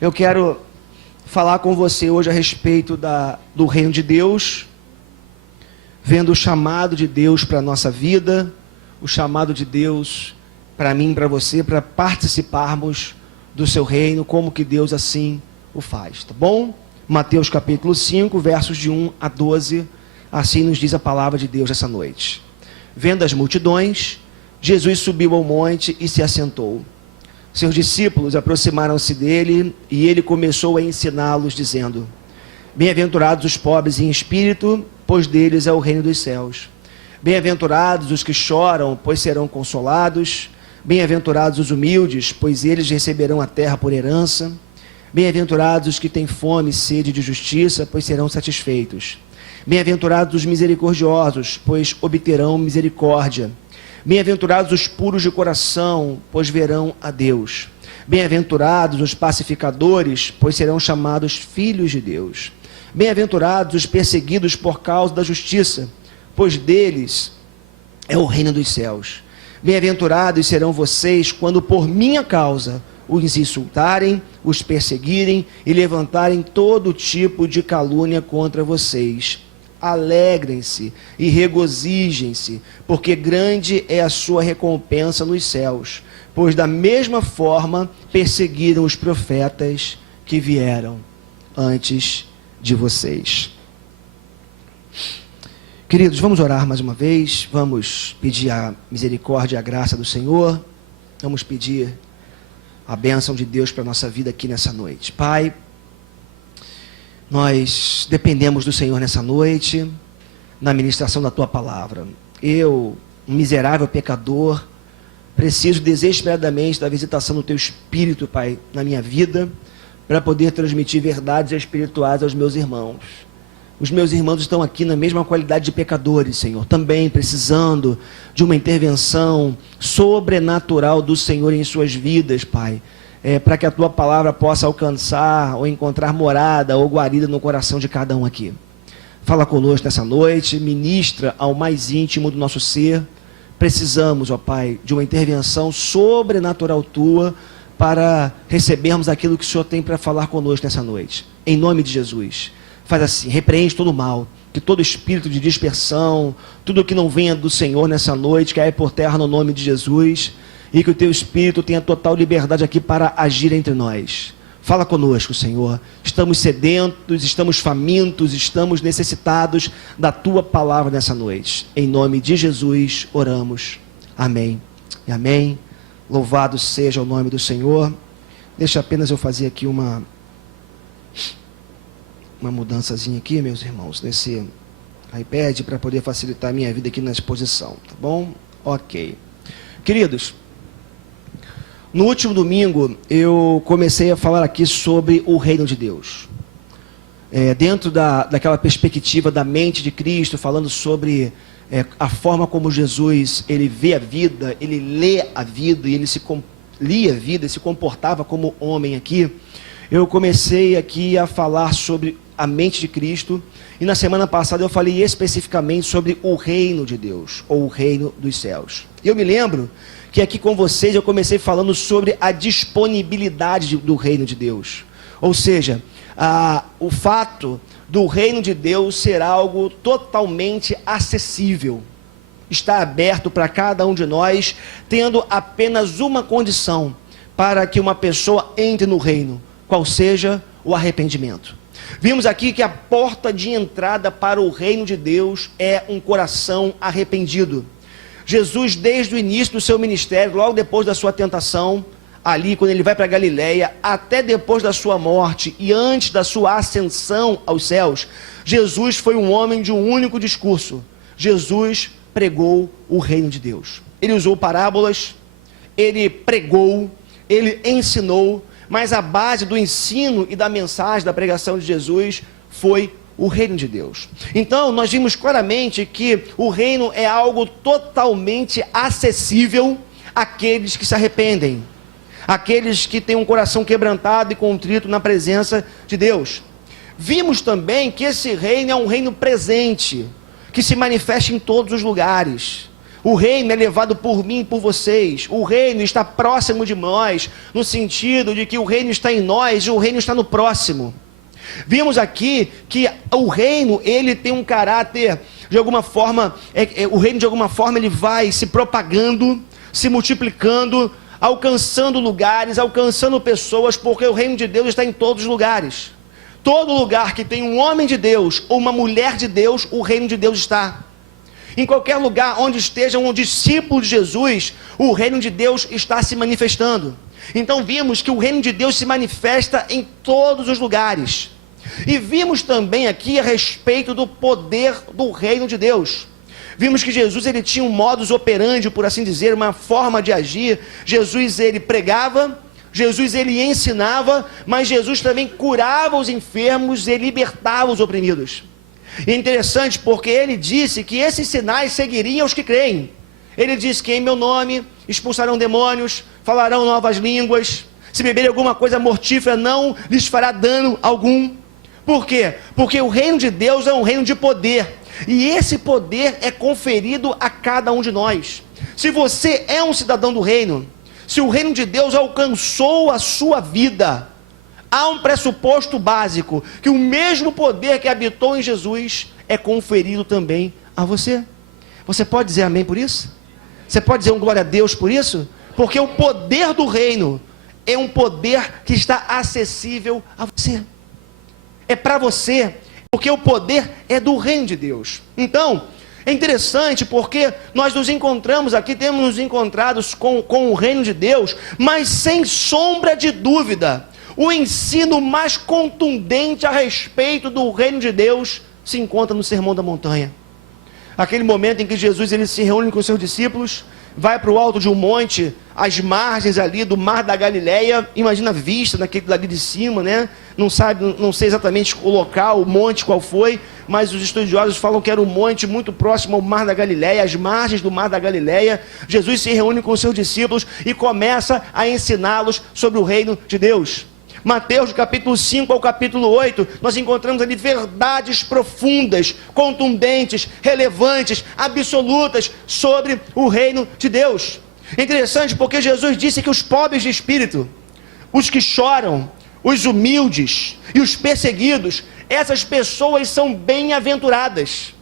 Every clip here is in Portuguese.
Eu quero falar com você hoje a respeito do reino de Deus, vendo o chamado de Deus para a nossa vida, o chamado de Deus para mim e para você, para participarmos do seu reino, como que Deus assim o faz, tá bom? Mateus capítulo 5, versos de 1 a 12, assim nos diz a palavra de Deus essa noite. Vendo as multidões, Jesus subiu ao monte e se assentou. Seus discípulos aproximaram-se dele e ele começou a ensiná-los, dizendo: Bem-aventurados os pobres em espírito, pois deles é o reino dos céus. Bem-aventurados os que choram, pois serão consolados. Bem-aventurados os humildes, pois eles receberão a terra por herança. Bem-aventurados os que têm fome e sede de justiça, pois serão satisfeitos. Bem-aventurados os misericordiosos, pois obterão misericórdia. Bem-aventurados os puros de coração, pois verão a Deus. Bem-aventurados os pacificadores, pois serão chamados filhos de Deus. Bem-aventurados os perseguidos por causa da justiça, pois deles é o reino dos céus. Bem-aventurados serão vocês quando por minha causa os insultarem, os perseguirem e levantarem todo tipo de calúnia contra vocês. Alegrem-se e regozijem-se, porque grande é a sua recompensa nos céus, pois da mesma forma perseguiram os profetas que vieram antes de vocês. Queridos, vamos orar mais uma vez, vamos pedir a misericórdia e a graça do Senhor, vamos pedir a bênção de Deus para a nossa vida aqui nessa noite. Pai, nós dependemos do Senhor nessa noite, na ministração da Tua palavra. Eu, um miserável pecador, preciso desesperadamente da visitação do Teu Espírito, Pai, na minha vida, para poder transmitir verdades espirituais aos meus irmãos. Os meus irmãos estão aqui na mesma qualidade de pecadores, Senhor, também precisando de uma intervenção sobrenatural do Senhor em suas vidas, Pai, para que a Tua palavra possa alcançar ou encontrar morada ou guarida no coração de cada um aqui. Fala conosco nessa noite, ministra ao mais íntimo do nosso ser. Precisamos, ó Pai, de uma intervenção sobrenatural Tua para recebermos aquilo que o Senhor tem para falar conosco nessa noite. Em nome de Jesus. Faz assim, repreende todo o mal, que todo espírito de dispersão, tudo que não venha do Senhor nessa noite, caia por terra no nome de Jesus, e que o Teu Espírito tenha total liberdade aqui para agir entre nós. Fala conosco, Senhor. Estamos sedentos, estamos famintos, estamos necessitados da Tua palavra nessa noite. Em nome de Jesus oramos. Amém e amém. Louvado seja o nome do Senhor. Deixa apenas eu fazer aqui uma mudançazinha aqui, meus irmãos, nesse iPad, para poder facilitar a minha vida aqui na exposição, tá bom? Ok. Queridos, no último domingo eu comecei a falar aqui sobre o reino de Deus. Dentro daquela perspectiva da mente de Cristo, falando sobre a forma como Jesus, ele vê a vida, ele lê a vida, e ele lia a vida e se comportava como homem aqui. Eu comecei aqui a falar sobre a mente de Cristo, e na semana passada eu falei especificamente sobre o reino de Deus, ou o reino dos céus. Eu me lembro que aqui com vocês eu comecei falando sobre a disponibilidade do reino de Deus, ou seja, o fato do reino de Deus ser algo totalmente acessível, está aberto para cada um de nós, tendo apenas uma condição para que uma pessoa entre no reino, qual seja o arrependimento. Vimos aqui que a porta de entrada para o reino de Deus é um coração arrependido. Jesus, desde o início do seu ministério, logo depois da sua tentação, ali quando ele vai para Galileia, até depois da sua morte e antes da sua ascensão aos céus, Jesus foi um homem de um único discurso. Jesus pregou o reino de Deus. Ele usou parábolas, ele pregou, ele ensinou, mas a base do ensino e da mensagem da pregação de Jesus foi o reino de Deus. Então, nós vimos claramente que o reino é algo totalmente acessível àqueles que se arrependem, àqueles que têm um coração quebrantado e contrito na presença de Deus. Vimos também que esse reino é um reino presente, que se manifesta em todos os lugares. O reino é levado por mim e por vocês. O reino está próximo de nós, no sentido de que o reino está em nós e o reino está no próximo. Vimos aqui que o reino, ele tem um caráter, de alguma forma, o reino de alguma forma ele vai se propagando, se multiplicando, alcançando lugares, alcançando pessoas, porque o reino de Deus está em todos os lugares. Todo lugar que tem um homem de Deus ou uma mulher de Deus, o reino de Deus está. Em qualquer lugar onde esteja um discípulo de Jesus, o reino de Deus está se manifestando. Então vimos que o reino de Deus se manifesta em todos os lugares. E vimos também aqui a respeito do poder do reino de Deus. Vimos que Jesus ele tinha um modus operandi, por assim dizer, uma forma de agir. Jesus ele pregava, Jesus ele ensinava, mas Jesus também curava os enfermos e libertava os oprimidos. E é interessante porque ele disse que esses sinais seguiriam os que creem. Ele disse que em meu nome expulsarão demônios, falarão novas línguas, se beberem alguma coisa mortífera não lhes fará dano algum. Por quê? Porque o reino de Deus é um reino de poder, e esse poder é conferido a cada um de nós. Se você é um cidadão do reino, se o reino de Deus alcançou a sua vida, há um pressuposto básico, que o mesmo poder que habitou em Jesus é conferido também a você. Você pode dizer amém por isso? Você pode dizer um glória a Deus por isso? Porque o poder do reino é um poder que está acessível a você. É para você, porque o poder é do reino de Deus. Então, é interessante porque nós nos encontramos aqui, temos nos encontrado com o reino de Deus, mas sem sombra de dúvida, o ensino mais contundente a respeito do reino de Deus se encontra no Sermão da Montanha. Aquele momento em que Jesus ele se reúne com os seus discípulos, vai para o alto de um monte, às margens ali do Mar da Galileia, imagina a vista daquele dali de cima, né? Não sei exatamente o local, o monte qual foi, mas os estudiosos falam que era um monte muito próximo ao Mar da Galileia, às margens do Mar da Galileia. Jesus se reúne com os seus discípulos e começa a ensiná-los sobre o reino de Deus. Mateus, do capítulo 5 ao capítulo 8, nós encontramos ali verdades profundas, contundentes, relevantes, absolutas sobre o reino de Deus. É interessante porque Jesus disse que os pobres de espírito, os que choram, os humildes e os perseguidos, essas pessoas são bem-aventuradas.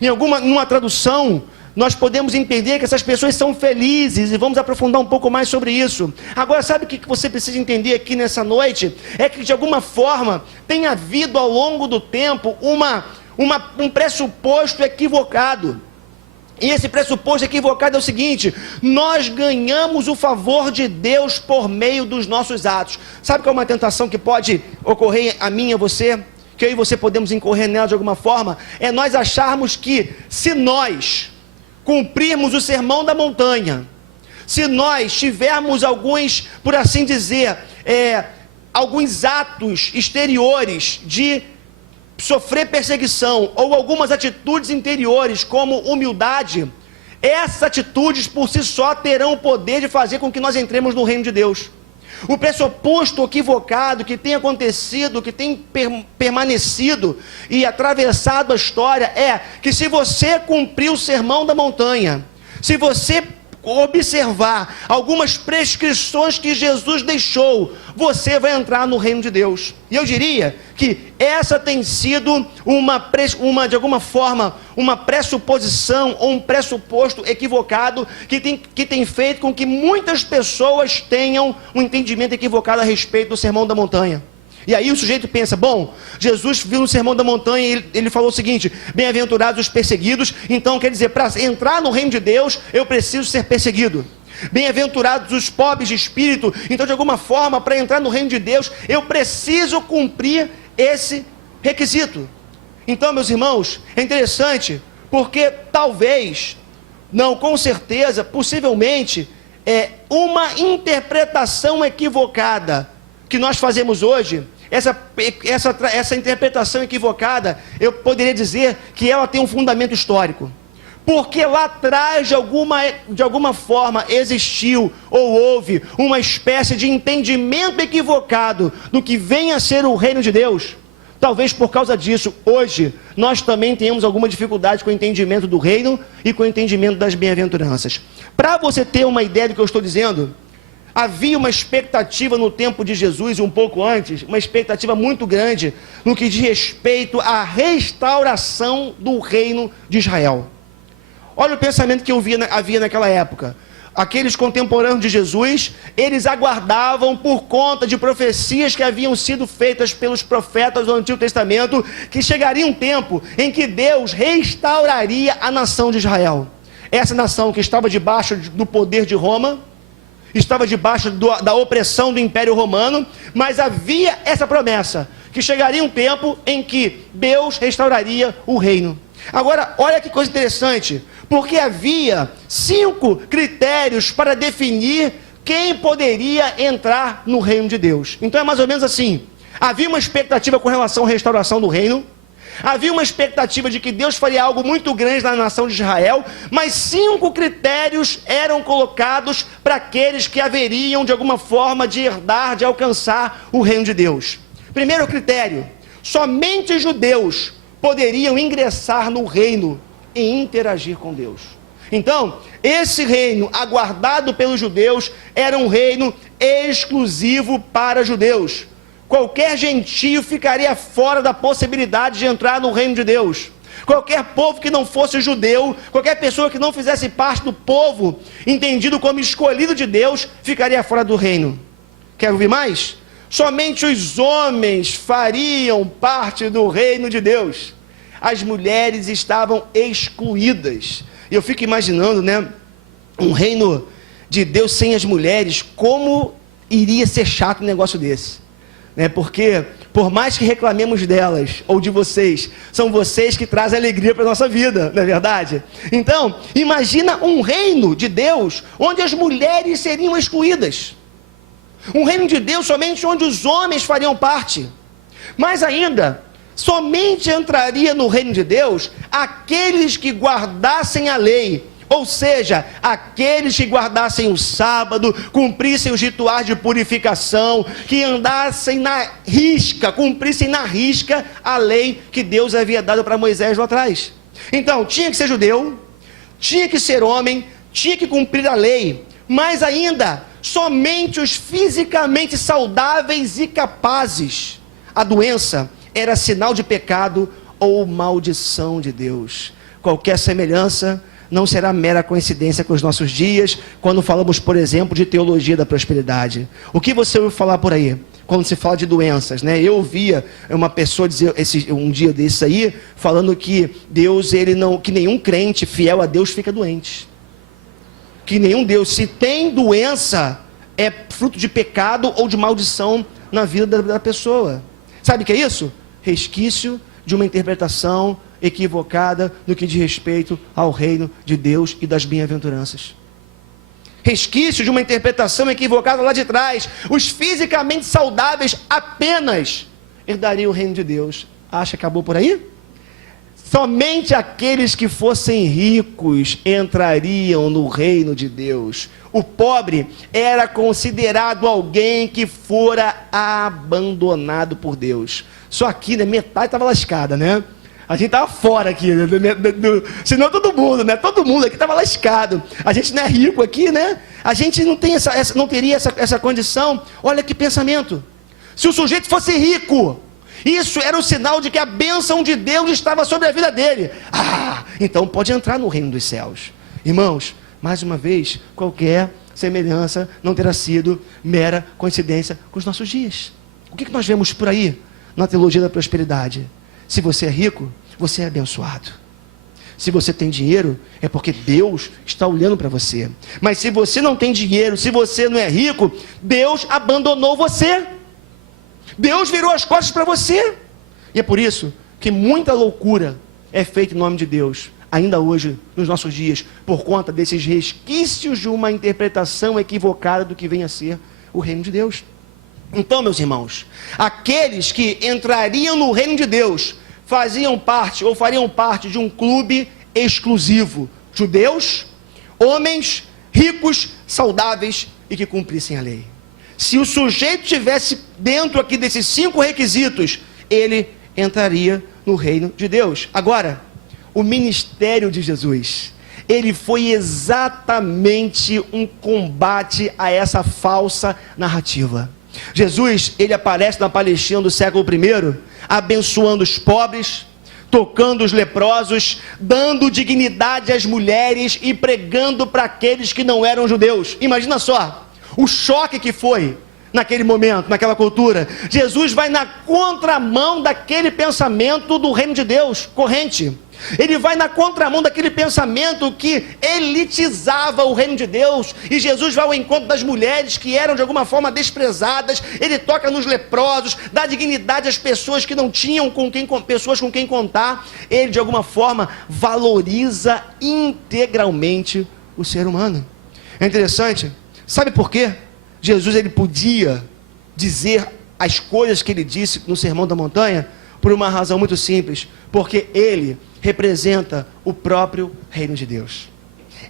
Numa tradução, nós podemos entender que essas pessoas são felizes, e vamos aprofundar um pouco mais sobre isso. Agora, sabe o que você precisa entender aqui nessa noite? É que de alguma forma tem havido ao longo do tempo um pressuposto equivocado. E esse pressuposto equivocado é o seguinte: nós ganhamos o favor de Deus por meio dos nossos atos. Sabe qual é uma tentação que pode ocorrer a mim e a você? Que eu e você podemos incorrer nela de alguma forma? É nós acharmos que se nós cumprirmos o Sermão da Montanha, se nós tivermos alguns, por assim dizer, alguns atos exteriores de sofrer perseguição, ou algumas atitudes interiores, como humildade, essas atitudes por si só terão o poder de fazer com que nós entremos no reino de Deus. O pressuposto equivocado que tem acontecido, que tem permanecido e atravessado a história é que se você cumprir o Sermão da Montanha, se você observar algumas prescrições que Jesus deixou, você vai entrar no reino de Deus. E eu diria que essa tem sido de alguma forma, uma pressuposição ou um pressuposto equivocado que tem feito com que muitas pessoas tenham um entendimento equivocado a respeito do Sermão da Montanha. E aí o sujeito pensa, bom, Jesus viu no Sermão da Montanha e ele falou o seguinte: bem-aventurados os perseguidos. Então quer dizer, para entrar no reino de Deus, eu preciso ser perseguido. Bem-aventurados os pobres de espírito. Então de alguma forma, para entrar no reino de Deus, eu preciso cumprir esse requisito. Então, meus irmãos, é interessante, porque talvez, não, com certeza, possivelmente, uma interpretação equivocada que nós fazemos hoje, essa interpretação equivocada, eu poderia dizer que ela tem um fundamento histórico. Porque lá atrás, de alguma forma, existiu ou houve uma espécie de entendimento equivocado do que vem a ser o reino de Deus. talvez por causa disso, hoje, nós também tenhamos alguma dificuldade com o entendimento do reino e com o entendimento das bem-aventuranças. Para você ter uma ideia do que eu estou dizendo, havia uma expectativa no tempo de Jesus e um pouco antes, uma expectativa muito grande no que diz respeito à restauração do reino de Israel. Olha o pensamento que havia naquela época. Aqueles contemporâneos de Jesus, eles aguardavam por conta de profecias que haviam sido feitas pelos profetas do Antigo Testamento, que chegaria um tempo em que Deus restauraria a nação de Israel. Essa nação que estava debaixo do poder de Roma, estava debaixo da opressão do Império Romano, mas havia essa promessa, que chegaria um tempo em que Deus restauraria o reino. Agora, olha que coisa interessante, porque havia 5 critérios para definir quem poderia entrar no reino de Deus. Então é mais ou menos assim, havia uma expectativa com relação à restauração do reino, havia uma expectativa de que Deus faria algo muito grande na nação de Israel, mas 5 critérios eram colocados para aqueles que haveriam de alguma forma de herdar, de alcançar o reino de Deus. Primeiro critério, somente judeus poderiam ingressar no reino e interagir com Deus. Então, esse reino aguardado pelos judeus era um reino exclusivo para judeus. Qualquer gentio ficaria fora da possibilidade de entrar no reino de Deus. Qualquer povo que não fosse judeu, qualquer pessoa que não fizesse parte do povo entendido como escolhido de Deus, ficaria fora do reino. Quer ouvir mais? Somente os homens fariam parte do reino de Deus. As mulheres estavam excluídas. E eu fico imaginando, né, um reino de Deus sem as mulheres, como iria ser chato um negócio desse. Né? Porque, por mais que reclamemos delas, ou de vocês, são vocês que trazem alegria para a nossa vida, não é verdade? Então, imagina um reino de Deus, onde as mulheres seriam excluídas. Um reino de Deus somente onde os homens fariam parte. Mais ainda, somente entraria no reino de Deus aqueles que guardassem a lei, ou seja, aqueles que guardassem o sábado, cumprissem os rituais de purificação, que andassem na risca, cumprissem na risca a lei que Deus havia dado para Moisés lá atrás. Então, tinha que ser judeu, tinha que ser homem, tinha que cumprir a lei, mas ainda, somente os fisicamente saudáveis e capazes. A doença era sinal de pecado ou maldição de Deus. Qualquer semelhança não será mera coincidência com os nossos dias, quando falamos, por exemplo, de teologia da prosperidade. O que você ouve falar por aí, quando se fala de doenças, né? Eu ouvia uma pessoa dizer um dia desses aí, falando que Deus, que nenhum crente fiel a Deus fica doente. Que nenhum Deus, se tem doença, é fruto de pecado ou de maldição na vida da pessoa. Sabe o que é isso? Resquício de uma interpretação equivocada no que diz respeito ao reino de Deus e das bem-aventuranças. Resquício de uma interpretação equivocada lá de trás. Os fisicamente saudáveis apenas herdariam o reino de Deus. Acha que acabou por aí? Somente aqueles que fossem ricos entrariam no reino de Deus. O pobre era considerado alguém que fora abandonado por Deus. Só aqui, né, metade estava lascada, né? A gente estava fora aqui, senão todo mundo, né? Todo mundo aqui estava lascado. A gente não é rico aqui, né? A gente não tem não teria essa condição. Olha que pensamento. Se o sujeito fosse rico, isso era um sinal de que a bênção de Deus estava sobre a vida dele. Então pode entrar no reino dos céus. Irmãos, mais uma vez, qualquer semelhança não terá sido mera coincidência com os nossos dias. O que nós vemos por aí na teologia da prosperidade? Se você é rico, você é abençoado. Se você tem dinheiro, é porque Deus está olhando para você. Mas se você não tem dinheiro, se você não é rico, Deus abandonou você. Deus virou as costas para você. E é por isso que muita loucura é feita em nome de Deus, ainda hoje, nos nossos dias, por conta desses resquícios de uma interpretação equivocada do que vem a ser o reino de Deus. Então, meus irmãos, aqueles que entrariam no reino de Deus faziam parte ou fariam parte de um clube exclusivo. Judeus, homens ricos, saudáveis e que cumprissem a lei. Se o sujeito estivesse dentro aqui desses 5 requisitos, ele entraria no reino de Deus. Agora, o ministério de Jesus, ele foi exatamente um combate a essa falsa narrativa. Jesus, ele aparece na Palestina do século I, abençoando os pobres, tocando os leprosos, dando dignidade às mulheres e pregando para aqueles que não eram judeus. Imagina só, o choque que foi naquele momento, naquela cultura. Jesus vai na contramão daquele pensamento do reino de Deus, corrente. Ele vai na contramão daquele pensamento que elitizava o reino de Deus, e Jesus vai ao encontro das mulheres que eram de alguma forma desprezadas. Ele toca nos leprosos, dá dignidade às pessoas que não tinham pessoas com quem contar. Ele de alguma forma valoriza integralmente o ser humano. É interessante, sabe por quê? Jesus, ele podia dizer as coisas que ele disse no Sermão da Montanha por uma razão muito simples, porque ele representa o próprio reino de Deus.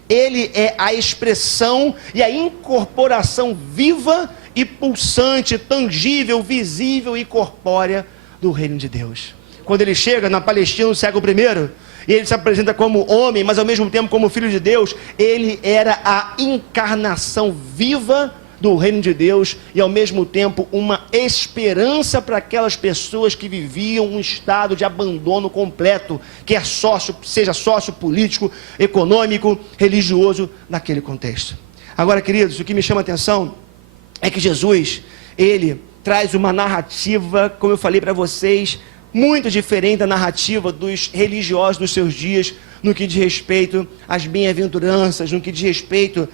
Ele é a expressão e a incorporação viva e pulsante, tangível, visível e corpórea do reino de Deus. Quando ele chega na Palestina no século I, e ele se apresenta como homem, mas ao mesmo tempo como filho de Deus, ele era a encarnação viva do reino de Deus e ao mesmo tempo uma esperança para aquelas pessoas que viviam um estado de abandono completo, quer seja sociopolítico, econômico, religioso, naquele contexto. Agora, queridos, o que me chama a atenção é que Jesus, ele traz uma narrativa, como eu falei para vocês, muito diferente da narrativa dos religiosos dos seus dias, no que diz respeito às bem-aventuranças, no que diz respeito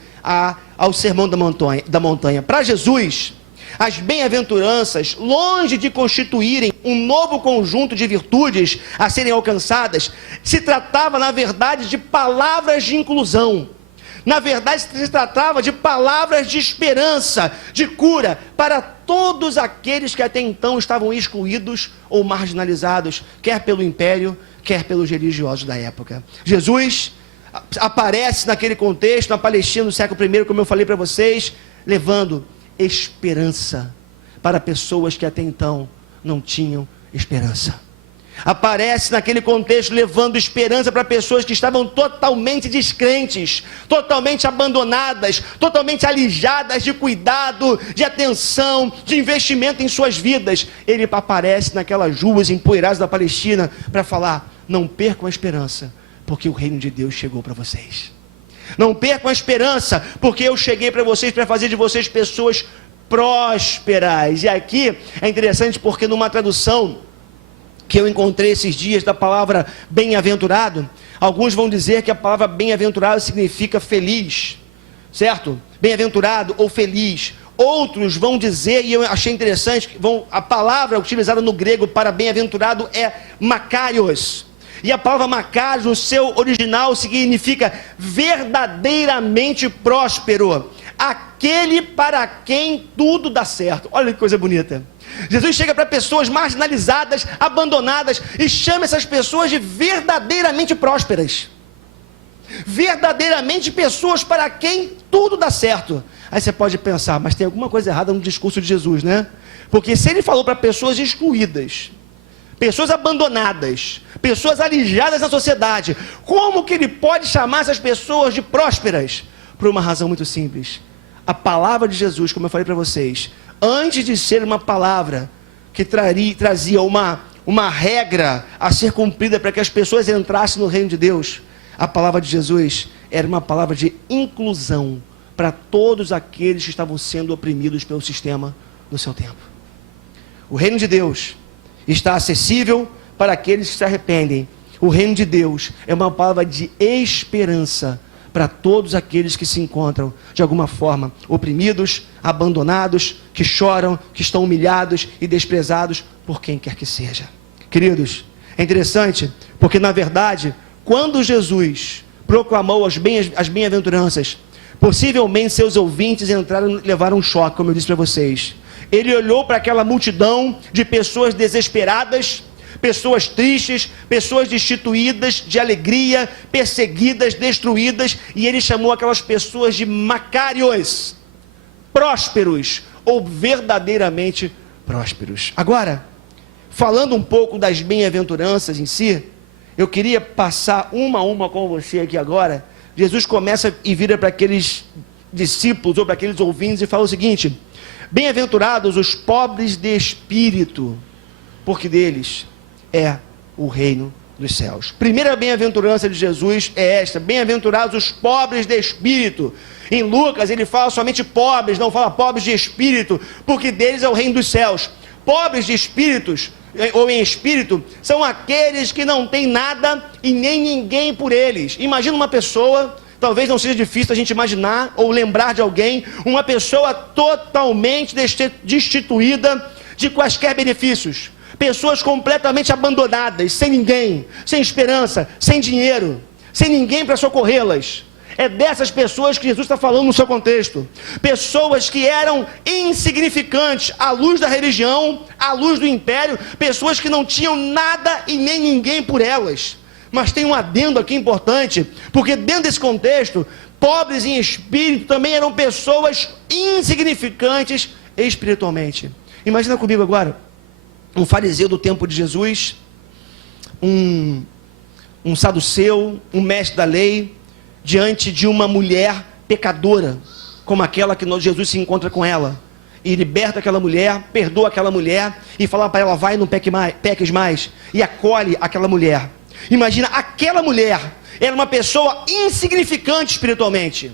ao sermão da montanha. Para Jesus, as bem-aventuranças, longe de constituírem um novo conjunto de virtudes a serem alcançadas, se tratava, na verdade, de palavras de inclusão. Na verdade, se tratava de palavras de esperança, de cura, para todos aqueles que até então estavam excluídos ou marginalizados, quer pelo império, quer pelos religiosos da época. Jesus aparece naquele contexto, na Palestina do século I, como eu falei para vocês, levando esperança para pessoas que até então não tinham esperança. Aparece naquele contexto levando esperança para pessoas que estavam totalmente descrentes, totalmente abandonadas, totalmente alijadas de cuidado, de atenção, de investimento em suas vidas. Ele aparece naquelas ruas empoeiradas da Palestina para falar: não percam a esperança, porque o reino de Deus chegou para vocês. Não percam a esperança, porque eu cheguei para vocês para fazer de vocês pessoas prósperas. E aqui é interessante porque numa tradução que eu encontrei esses dias da palavra bem-aventurado, alguns vão dizer que a palavra bem-aventurado significa feliz, certo? Bem-aventurado ou feliz. Outros vão dizer, e eu achei interessante, a palavra utilizada no grego para bem-aventurado é makarios. E a palavra makarios, no seu original, significa verdadeiramente próspero. Aquele para quem tudo dá certo. Olha que coisa bonita. Jesus chega para pessoas marginalizadas, abandonadas, e chama essas pessoas de verdadeiramente prósperas. Verdadeiramente pessoas para quem tudo dá certo. Aí você pode pensar, mas tem alguma coisa errada no discurso de Jesus, né? Porque se ele falou para pessoas excluídas, pessoas abandonadas, pessoas alijadas na sociedade, como que ele pode chamar essas pessoas de prósperas? Por uma razão muito simples. A palavra de Jesus, como eu falei para vocês, antes de ser uma palavra que trazia uma regra a ser cumprida para que as pessoas entrassem no reino de Deus, a palavra de Jesus era uma palavra de inclusão para todos aqueles que estavam sendo oprimidos pelo sistema do seu tempo. O reino de Deus está acessível para aqueles que se arrependem. O reino de Deus é uma palavra de esperança para todos aqueles que se encontram, de alguma forma, oprimidos, abandonados, que choram, que estão humilhados e desprezados por quem quer que seja. Queridos, é interessante, porque na verdade, quando Jesus proclamou as bem-aventuranças, possivelmente seus ouvintes levaram um choque, como eu disse para vocês. Ele olhou para aquela multidão de pessoas desesperadas, pessoas tristes, pessoas destituídas de alegria, perseguidas, destruídas, e ele chamou aquelas pessoas de macários, prósperos ou verdadeiramente prósperos. Agora, falando um pouco das bem-aventuranças em si, eu queria passar uma a uma com você aqui agora. Jesus começa e vira para aqueles discípulos ou para aqueles ouvintes e fala o seguinte: bem-aventurados os pobres de espírito, porque deles é o reino dos céus. Primeira bem-aventurança de Jesus é esta: bem-aventurados os pobres de espírito. Em Lucas ele fala somente pobres, não fala pobres de espírito, porque deles é o reino dos céus. Pobres de espíritos ou em espírito são aqueles que não têm nada e nem ninguém por eles. Imagina uma pessoa, talvez não seja difícil a gente imaginar ou lembrar de alguém, uma pessoa totalmente destituída de quaisquer benefícios, pessoas completamente abandonadas, sem ninguém, sem esperança, sem dinheiro, sem ninguém para socorrê-las. É dessas pessoas que Jesus está falando no seu contexto. Pessoas que eram insignificantes à luz da religião, à luz do império, pessoas que não tinham nada e nem ninguém por elas. Mas tem um adendo aqui importante, porque dentro desse contexto, pobres em espírito também eram pessoas insignificantes espiritualmente. Imagina comigo agora, um fariseu do tempo de Jesus, um saduceu, um mestre da lei, diante de uma mulher pecadora, como aquela que Jesus se encontra com ela, e liberta aquela mulher, perdoa aquela mulher, e fala para ela: vai, não peques mais, e acolhe aquela mulher. Imagina, aquela mulher era uma pessoa insignificante espiritualmente.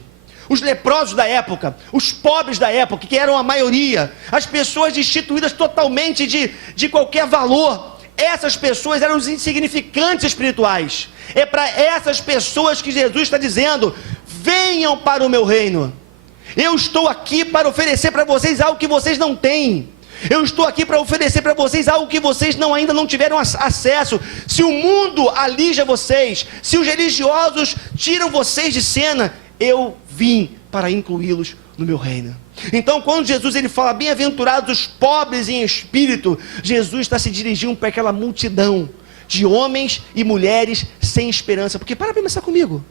Os leprosos da época, os pobres da época, que eram a maioria, as pessoas destituídas totalmente de qualquer valor, essas pessoas eram os insignificantes espirituais. É para essas pessoas que Jesus está dizendo: venham para o meu reino. Eu estou aqui para oferecer para vocês algo que vocês não têm. Eu estou aqui para oferecer para vocês algo que vocês ainda não tiveram acesso. Se o mundo alija vocês, se os religiosos tiram vocês de cena, eu vim para incluí-los no meu reino. Então, quando Jesus ele fala bem-aventurados os pobres em espírito, Jesus está se dirigindo para aquela multidão de homens e mulheres sem esperança. Porque para pensar comigo,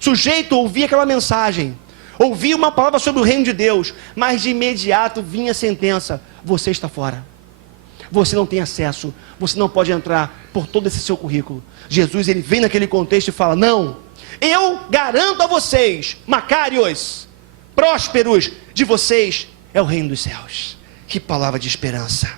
sujeito ouvia aquela mensagem, ouvia uma palavra sobre o reino de Deus, mas de imediato vinha a sentença: você está fora, você não tem acesso, você não pode entrar por todo esse seu currículo. Jesus ele vem naquele contexto e fala: não, eu garanto a vocês, macários, prósperos, de vocês é o reino dos céus. Que palavra de esperança,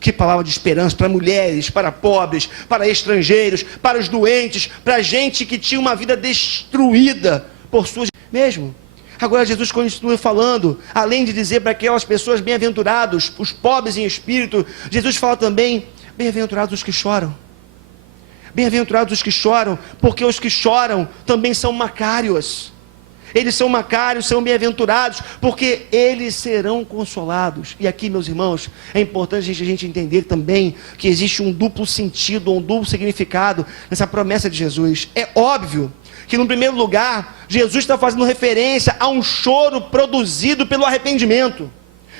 que palavra de esperança para mulheres, para pobres, para estrangeiros, para os doentes, para gente que tinha uma vida destruída por suas mesmo. Agora Jesus continua falando, além de dizer para aquelas pessoas bem-aventurados, os pobres em espírito, Jesus fala também: bem-aventurados os que choram. Bem-aventurados os que choram, porque os que choram também são macários. Eles são macários, são bem-aventurados, porque eles serão consolados. E aqui, meus irmãos, é importante a gente entender também que existe um duplo sentido, um duplo significado nessa promessa de Jesus. É óbvio que, no primeiro lugar, Jesus está fazendo referência a um choro produzido pelo arrependimento,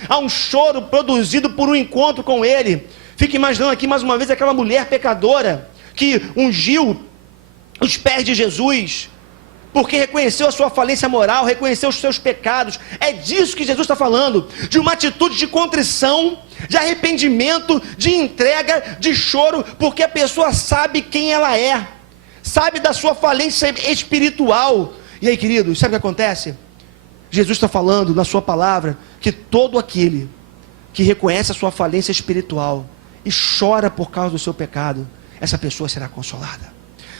a um choro produzido por um encontro com Ele. Fique imaginando aqui mais uma vez aquela mulher pecadora que ungiu os pés de Jesus, porque reconheceu a sua falência moral, reconheceu os seus pecados. É disso que Jesus está falando, de uma atitude de contrição, de arrependimento, de entrega, de choro, porque a pessoa sabe quem ela é, sabe da sua falência espiritual. E aí, queridos, sabe o que acontece? Jesus está falando na sua palavra que todo aquele que reconhece a sua falência espiritual e chora por causa do seu pecado, essa pessoa será consolada.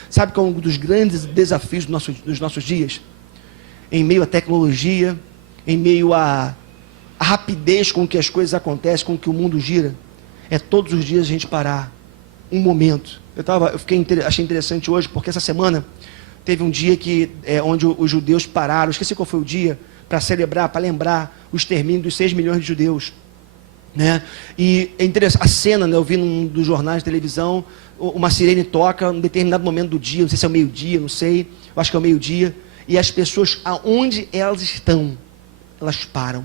Sabe qual é um dos grandes desafios dos nossos dias? Em meio à tecnologia, em meio à rapidez com que as coisas acontecem, com que o mundo gira, é todos os dias a gente parar um momento. Achei interessante hoje, porque essa semana teve um dia onde os judeus pararam, esqueci qual foi o dia, para celebrar, para lembrar o extermínio dos 6 milhões de judeus. Né? E é interessante, a cena, né, eu vi num dos jornais de televisão, uma sirene toca em um determinado momento do dia, não sei se é o meio-dia, não sei, eu acho que é o meio-dia, e as pessoas, aonde elas estão, elas param.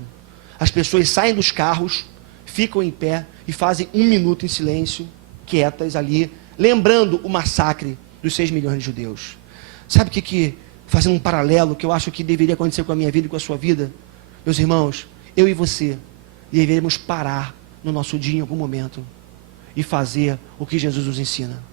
As pessoas saem dos carros, ficam em pé e fazem 1 minuto em silêncio, quietas ali, lembrando o massacre dos 6 milhões de judeus. Sabe o que fazendo um paralelo que eu acho que deveria acontecer com a minha vida e com a sua vida? Meus irmãos, eu e você deveríamos parar no nosso dia em algum momento e fazer o que Jesus nos ensina.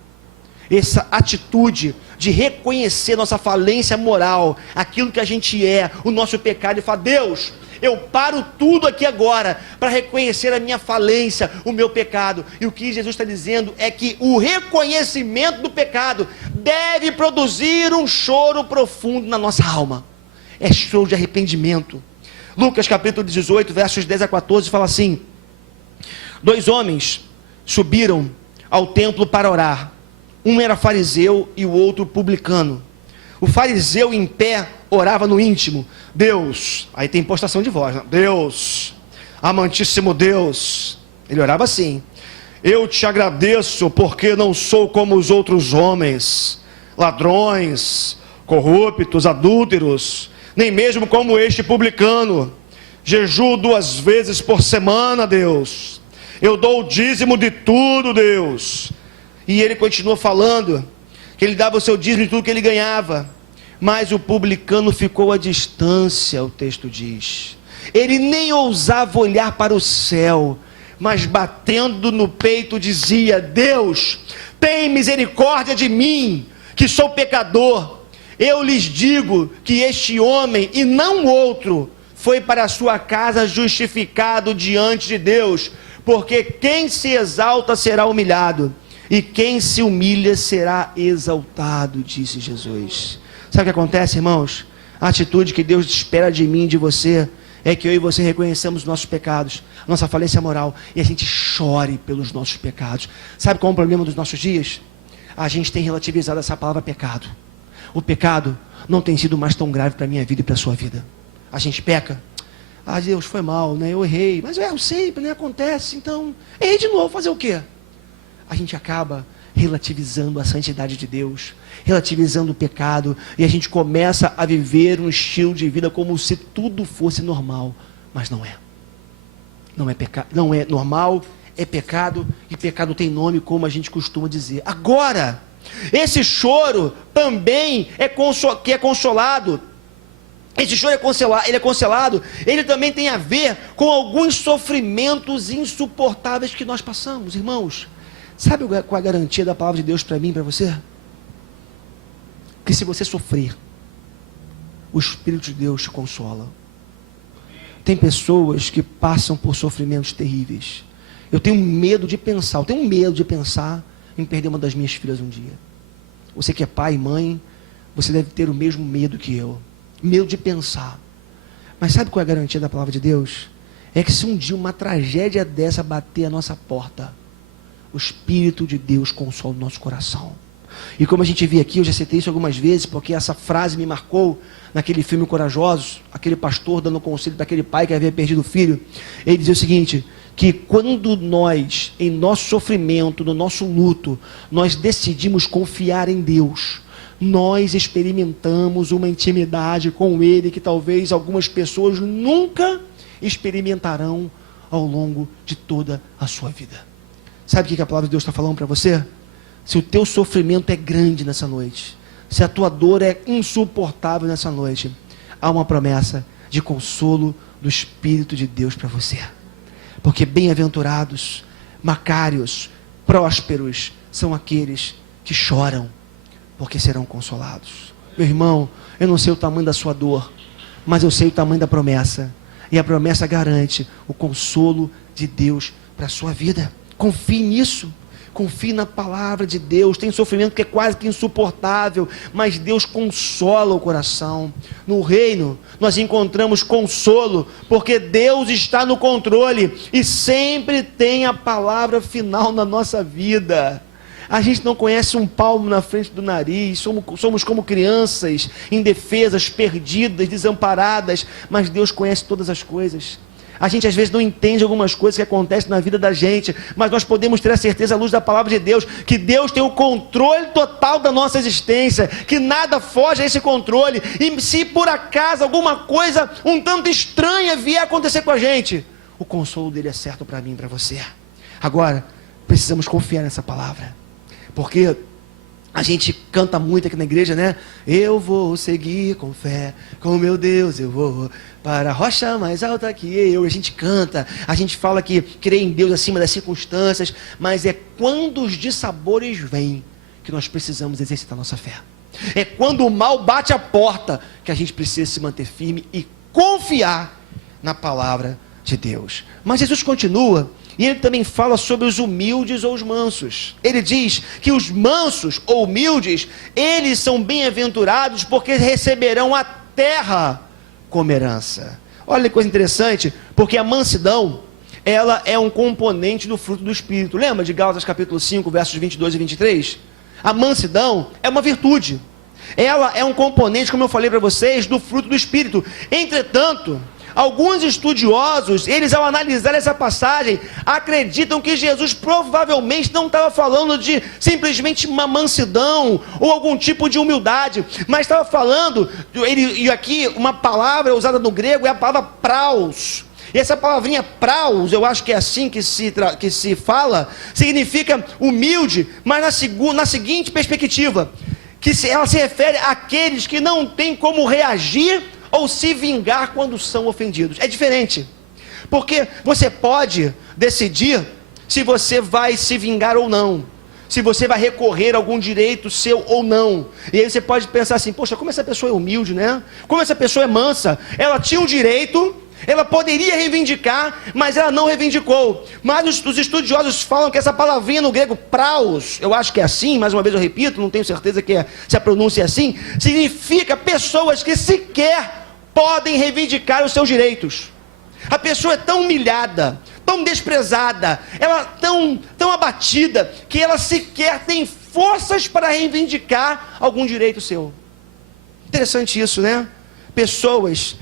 Essa atitude de reconhecer nossa falência moral, aquilo que a gente é, o nosso pecado, e falar: Deus, eu paro tudo aqui agora para reconhecer a minha falência, o meu pecado. E o que Jesus está dizendo é que o reconhecimento do pecado deve produzir um choro profundo na nossa alma. É choro de arrependimento. Lucas capítulo 18, versos 10 a 14 fala assim: 2 homens subiram ao templo para orar. Um era fariseu e o outro publicano. O fariseu em pé orava no íntimo: Deus, aí tem postação de voz, né? Deus, amantíssimo Deus. Ele orava assim: eu te agradeço porque não sou como os outros homens, ladrões, corruptos, adúlteros, nem mesmo como este publicano. Jejuo 2 vezes por semana, Deus. Eu dou o dízimo de tudo, Deus. E ele continua falando que ele dava o seu dízimo de tudo que ele ganhava. Mas o publicano ficou à distância, o texto diz. Ele nem ousava olhar para o céu, mas batendo no peito dizia: Deus, tem misericórdia de mim, que sou pecador. Eu lhes digo que este homem, e não outro, foi para a sua casa justificado diante de Deus, porque quem se exalta será humilhado, e quem se humilha será exaltado, disse Jesus. Sabe o que acontece, irmãos? A atitude que Deus espera de mim e de você é que eu e você reconheçamos os nossos pecados, nossa falência moral, e a gente chore pelos nossos pecados. Sabe qual é o problema dos nossos dias? A gente tem relativizado essa palavra pecado. O pecado não tem sido mais tão grave para a minha vida e para a sua vida. A gente peca: ah, Deus, foi mal, né? Eu errei, mas eu erro sempre, né? Acontece, então errei de novo, fazer o quê? A gente acaba relativizando a santidade de Deus, relativizando o pecado, e a gente começa a viver um estilo de vida como se tudo fosse normal, mas não é. Não é pecado, não é normal, é pecado, e pecado tem nome, como a gente costuma dizer. Agora, esse choro também é consolado. Esse choro é consolado, ele também tem a ver com alguns sofrimentos insuportáveis que nós passamos, irmãos. Sabe qual é a garantia da palavra de Deus para mim e para você? Que se você sofrer, o Espírito de Deus te consola. Tem pessoas que passam por sofrimentos terríveis. Eu tenho medo de pensar em perder uma das minhas filhas um dia. Você que é pai e mãe, você deve ter o mesmo medo que eu. Medo de pensar. Mas sabe qual é a garantia da palavra de Deus? É que se um dia uma tragédia dessa bater a nossa porta, o Espírito de Deus consola o nosso coração. E como a gente vê aqui, eu já citei isso algumas vezes, porque essa frase me marcou naquele filme Corajosos, aquele pastor dando conselho para aquele pai que havia perdido o filho. Ele dizia o seguinte: que quando nós, em nosso sofrimento, no nosso luto, nós decidimos confiar em Deus, nós experimentamos uma intimidade com Ele que talvez algumas pessoas nunca experimentarão ao longo de toda a sua vida. Sabe o que a palavra de Deus está falando para você? Se o teu sofrimento é grande nessa noite, se a tua dor é insuportável nessa noite, há uma promessa de consolo do Espírito de Deus para você. Porque bem-aventurados, macários, prósperos são aqueles que choram, porque serão consolados. Meu irmão, eu não sei o tamanho da sua dor, mas eu sei o tamanho da promessa. E a promessa garante o consolo de Deus para a sua vida. Confie nisso. Confie na palavra de Deus. Tem sofrimento que é quase que insuportável, mas Deus consola o coração. No reino, nós encontramos consolo, porque Deus está no controle e sempre tem a palavra final na nossa vida. A gente não conhece um palmo na frente do nariz, somos como crianças, indefesas, perdidas, desamparadas, mas Deus conhece todas as coisas. A gente às vezes não entende algumas coisas que acontecem na vida da gente, mas nós podemos ter a certeza, à luz da palavra de Deus, que Deus tem o controle total da nossa existência, que nada foge a esse controle, e se por acaso alguma coisa um tanto estranha vier a acontecer com a gente, o consolo dele é certo para mim e para você. Agora, precisamos confiar nessa palavra, porque A gente canta muito aqui na igreja, né? Eu vou seguir com fé, com meu Deus eu vou para a rocha mais alta que eu. A gente canta, a gente fala que crê em Deus acima das circunstâncias, mas é quando os dissabores vêm que nós precisamos exercitar nossa fé. É quando o mal bate a porta que a gente precisa se manter firme e confiar na palavra de Deus. Mas Jesus continua, e ele também fala sobre os humildes ou os mansos. Ele diz que os mansos ou humildes, eles são bem-aventurados porque receberão a terra como herança. Olha que coisa interessante, porque a mansidão, ela é um componente do fruto do Espírito. Lembra de Gálatas capítulo 5, versos 22 e 23? A mansidão é uma virtude. Ela é um componente, como eu falei para vocês, do fruto do Espírito. Entretanto, alguns estudiosos, eles ao analisar essa passagem, acreditam que Jesus provavelmente não estava falando de simplesmente uma mansidão ou algum tipo de humildade, mas estava falando, e aqui uma palavra usada no grego é a palavra praus. E essa palavrinha praus, eu acho que é assim que se fala, significa humilde, mas na seguinte perspectiva, que ela se refere àqueles que não têm como reagir ou se vingar quando são ofendidos. É diferente, porque você pode decidir se você vai se vingar ou não, se você vai recorrer a algum direito seu ou não. E aí você pode pensar assim, poxa, como essa pessoa é humilde, né? Como essa pessoa é mansa, ela tinha um direito, ela poderia reivindicar, mas ela não reivindicou. Mas os estudiosos falam que essa palavrinha no grego, praus, eu acho que é assim, mais uma vez eu repito, não tenho certeza se a pronúncia é assim, significa pessoas que sequer podem reivindicar os seus direitos. A pessoa é tão humilhada, tão desprezada, ela tão abatida, que ela sequer tem forças para reivindicar algum direito seu. Interessante isso, né?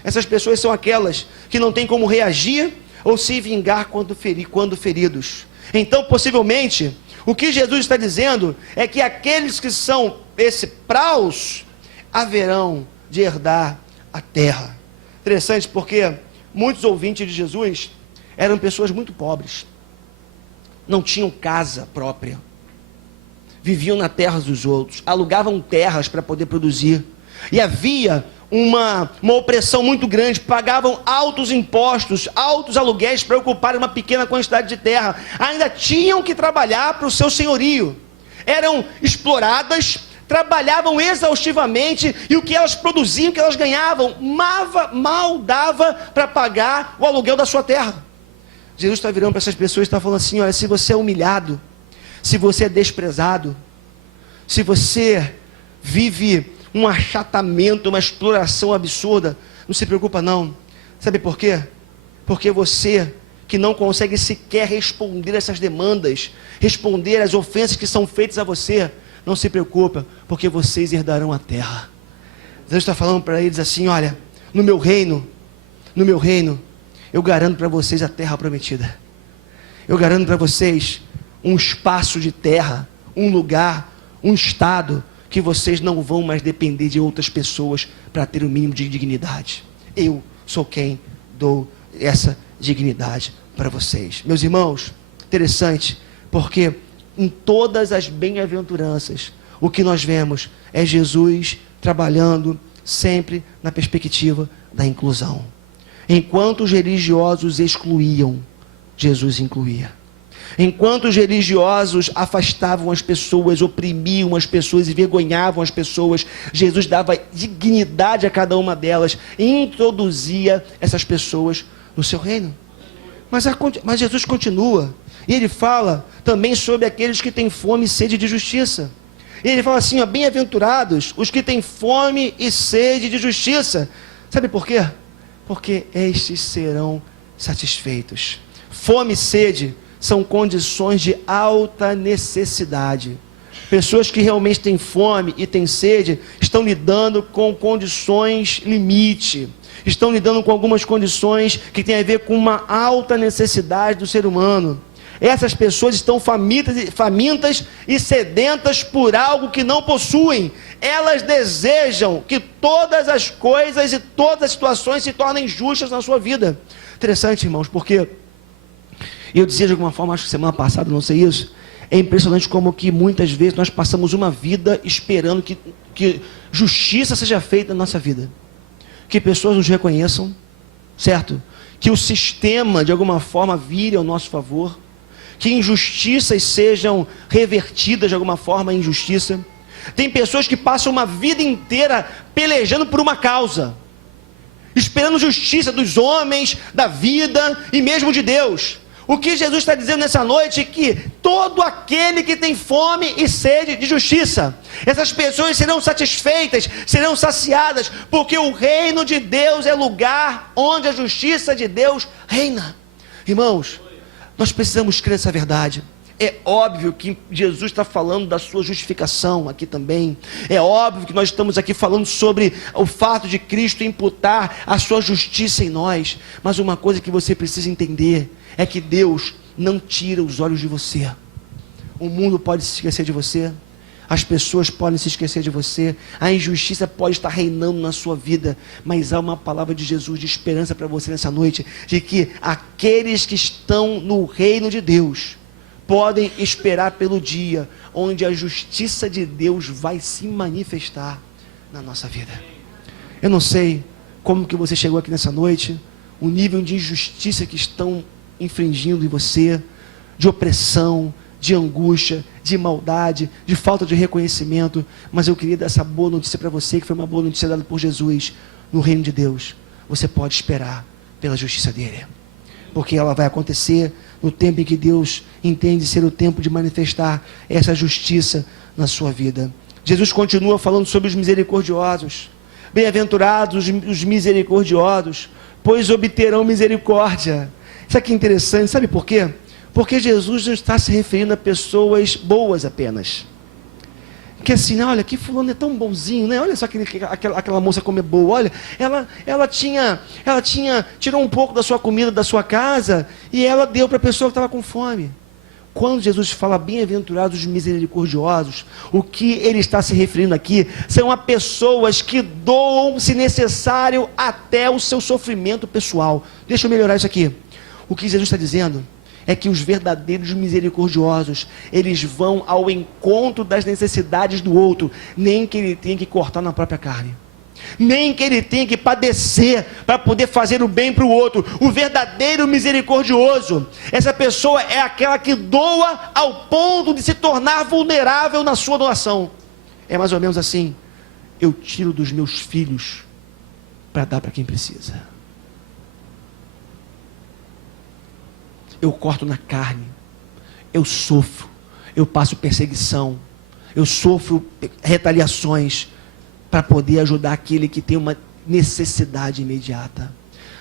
Essas pessoas são aquelas que não têm como reagir ou se vingar quando feridos. Então, possivelmente, o que Jesus está dizendo é que aqueles que são esse praus haverão de herdar a terra. Interessante porque muitos ouvintes de Jesus eram pessoas muito pobres, não tinham casa própria, viviam na terra dos outros, alugavam terras para poder produzir, e havia uma opressão muito grande, pagavam altos impostos, altos aluguéis para ocupar uma pequena quantidade de terra, ainda tinham que trabalhar para o seu senhorio, eram exploradas, trabalhavam exaustivamente, e o que elas produziam, o que elas ganhavam, mal dava para pagar o aluguel da sua terra. Jesus está virando para essas pessoas e está falando assim, olha, se você é humilhado, se você é desprezado, se você vive um achatamento, uma exploração absurda, não se preocupa não. Sabe por quê? Porque você que não consegue sequer responder essas demandas, responder às ofensas que são feitas a você, não se preocupa, porque vocês herdarão a terra. Deus está falando para eles assim, olha, no meu reino, eu garanto para vocês a terra prometida. Eu garanto para vocês um espaço de terra, um lugar, um estado, que vocês não vão mais depender de outras pessoas para ter o mínimo de dignidade. Eu sou quem dou essa dignidade para vocês. Meus irmãos, interessante, porque em todas as bem-aventuranças, o que nós vemos é Jesus trabalhando sempre na perspectiva da inclusão. Enquanto os religiosos excluíam, Jesus incluía. Enquanto os religiosos afastavam as pessoas, oprimiam as pessoas, envergonhavam as pessoas, Jesus dava dignidade a cada uma delas e introduzia essas pessoas no seu reino. Mas Jesus continua, e ele fala também sobre aqueles que têm fome e sede de justiça. E ele fala assim, ó, bem-aventurados os que têm fome e sede de justiça. Sabe por quê? Porque estes serão satisfeitos. Fome e sede são condições de alta necessidade. Pessoas que realmente têm fome e têm sede estão lidando com condições limite, estão lidando com algumas condições que têm a ver com uma alta necessidade do ser humano. Essas pessoas estão famintas e sedentas por algo que não possuem. Elas desejam que todas as coisas e todas as situações se tornem justas na sua vida. Interessante, irmãos, porque eu dizia de alguma forma, acho que semana passada, não sei isso, É impressionante como que muitas vezes nós passamos uma vida esperando que justiça seja feita na nossa vida. Que pessoas nos reconheçam, certo? Que o sistema, de alguma forma, vire ao nosso favor. Que injustiças sejam revertidas, de alguma forma, em justiça. Tem pessoas que passam uma vida inteira pelejando por uma causa, esperando justiça dos homens, da vida e mesmo de Deus. O que Jesus está dizendo nessa noite é que todo aquele que tem fome e sede de justiça, essas pessoas serão satisfeitas, serão saciadas, porque o reino de Deus é lugar onde a justiça de Deus reina. Irmãos, nós precisamos crer nessa verdade. É óbvio que Jesus está falando da sua justificação aqui também. É óbvio que nós estamos aqui falando sobre o fato de Cristo imputar a sua justiça em nós. Mas uma coisa que você precisa entender é que Deus não tira os olhos de você. O mundo pode se esquecer de você. As pessoas podem se esquecer de você. A injustiça pode estar reinando na sua vida. Mas há uma palavra de Jesus de esperança para você nessa noite. De que aqueles que estão no reino de Deus podem esperar pelo dia onde a justiça de Deus vai se manifestar na nossa vida. Eu não sei como que você chegou aqui nessa noite, o nível de injustiça que estão infringindo em você, de opressão, de angústia, de maldade, de falta de reconhecimento, mas eu queria dar essa boa notícia para você, que foi uma boa notícia dada por Jesus. No reino de Deus, você pode esperar pela justiça dele, porque ela vai acontecer no tempo em que Deus entende ser o tempo de manifestar essa justiça na sua vida. Jesus continua falando sobre os misericordiosos. Bem-aventurados os misericordiosos, pois obterão misericórdia. Isso aqui é interessante, sabe por quê? Porque Jesus não está se referindo a pessoas boas apenas. Que assim, olha, que fulano é tão bonzinho, né? Olha só aquela moça como é boa, olha, ela tirou um pouco da sua comida da sua casa e ela deu para a pessoa que estava com fome. Quando Jesus fala bem-aventurados os misericordiosos, o que ele está se referindo aqui são a pessoas que doam, se necessário, até o seu sofrimento pessoal. Deixa eu melhorar isso aqui. O que Jesus está dizendo é que os verdadeiros misericordiosos, eles vão ao encontro das necessidades do outro, nem que ele tenha que cortar na própria carne, nem que ele tenha que padecer para poder fazer o bem para o outro. O verdadeiro misericordioso, essa pessoa é aquela que doa ao ponto de se tornar vulnerável na sua doação. É mais ou menos assim: eu tiro dos meus filhos para dar para quem precisa. Eu corto na carne, eu sofro, eu passo perseguição, eu sofro retaliações para poder ajudar aquele que tem uma necessidade imediata.